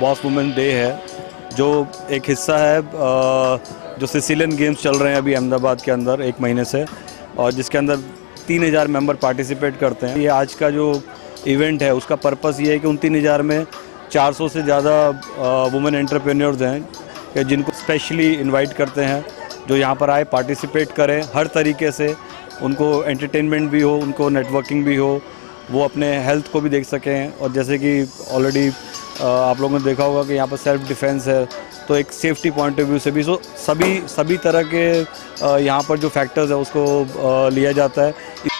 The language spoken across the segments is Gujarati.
बॉस वुमेन डे है, जो एक हिस्सा है जो सिसिलियन गेम्स चल रहे हैं अभी अहमदाबाद के अंदर 1 महीने से, और जिसके अंदर 3,000 मेंबर पार्टिसिपेट करते हैं। ये आज का जो इवेंट है उसका पर्पस ये है कि उन 3,000 में 400 से ज़्यादा वुमेन एंटरप्रेन्योर्स हैं कि जिनको स्पेशली इनवाइट करते हैं, जो यहाँ पर आए पार्टिसिपेट करें हर तरीके से। उनको एंटरटेनमेंट भी हो, उनको नेटवर्किंग भी हो, वो अपने हेल्थ को भी देख सकें। और जैसे कि ऑलरेडी आप लोगों ने देखा होगा कि यहाँ पर सेल्फ डिफेंस है, तो एक सेफ्टी पॉइंट ऑफ व्यू से भी सभी तरह के यहाँ पर जो फैक्टर्स है उसको लिया जाता है।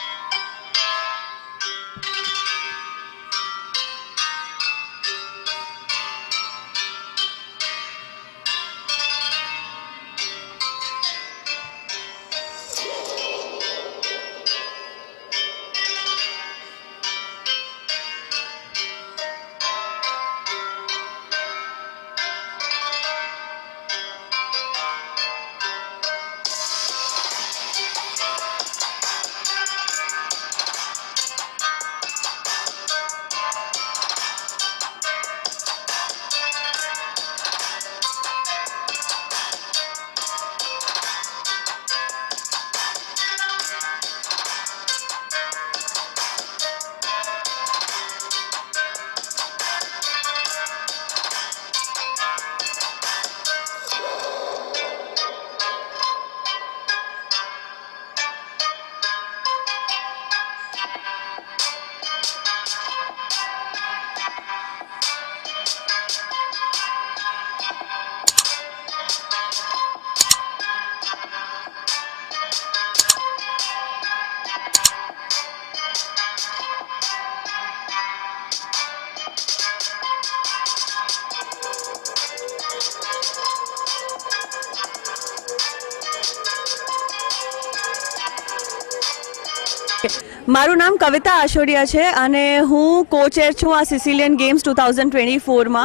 મારું નામ કવિતા આશોડિયા છે અને હું કોચેર છું આ સિસિલિયન ગેમ્સ 2024માં।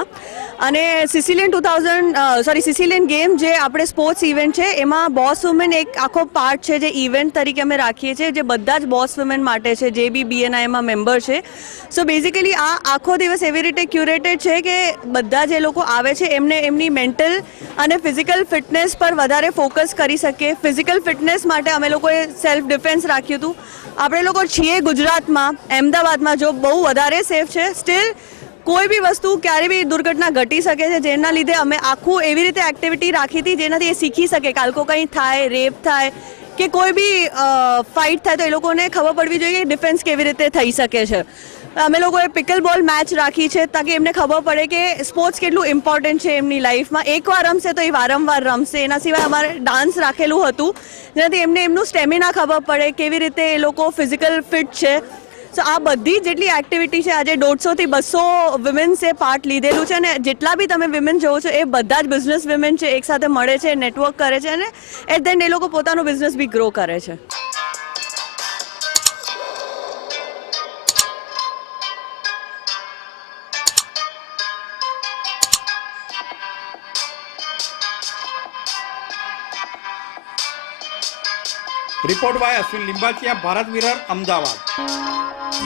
અને સિસિલિયન ગેમ જે આપણે સ્પોર્ટ્સ ઇવેન્ટ છે એમાં બોસ વુમેન એક આખો પાર્ટ છે, જે ઇવેન્ટ તરીકે અમે રાખીએ છીએ, જે બધા જ બોસ વુમેન માટે છે, જે બી BNIમાં મેમ્બર છે। સો બેઝિકલી આ આખો દિવસ એવી રીતે ક્યુરેટેડ છે કે બધા જે લોકો આવે છે એમને એમની મેન્ટલ અને ફિઝિકલ ફિટનેસ પર વધારે ફોકસ કરી શકે। ફિઝિકલ ફિટનેસ માટે અમે લોકોએ સેલ્ફ ડિફેન્સ રાખ્યું હતું। આપણે લોકો છીએ ગુજરાતમાં, અમદાવાદમાં જો બહુ વધારે સેફ છે, સ્ટીલ કોઈ બી વસ્તુ ક્યારે બી દુર્ઘટના ઘટી શકે છે, જેના લીધે અમે આખું એવી રીતે એક્ટિવિટી રાખી હતી જેનાથી એ શીખી શકે કાલકો કંઈ થાય, રેપ થાય કે કોઈ બી ફાઇટ થાય તો એ લોકોને ખબર પડવી જોઈએ કે ડિફેન્સ કેવી રીતે થઈ શકે છે। અમે લોકોએ પિકલ બોલ મેચ રાખી છે તાકી એમને ખબર પડે કે સ્પોર્ટ્સ કેટલું ઇમ્પોર્ટન્ટ છે એમની લાઈફમાં। એકવાર રમશે તો એ વારંવાર રમશે। એના સિવાય અમારે ડાન્સ રાખેલું હતું જેનાથી એમને એમનું સ્ટેમિના ખબર પડે, કેવી રીતે એ લોકો ફિઝિકલ ફિટ છે। સો આ બધી જેટલી એક્ટિવિટી છે, આજે 150 થી 200 વિમેન્સે પાર્ટ લીધેલું છે અને જેટલા બી તમે વિમેન જોવો છો એ બધા જ બિઝનેસ વિમેન છે, એકસાથે મળે છે, નેટવર્ક કરે છે અને એટ ધ એન્ડ એ લોકો પોતાનો બિઝનેસ બી ગ્રો કરે છે। Report by Ashwin Limbachiya, Bharat Virar, Ahmedabad.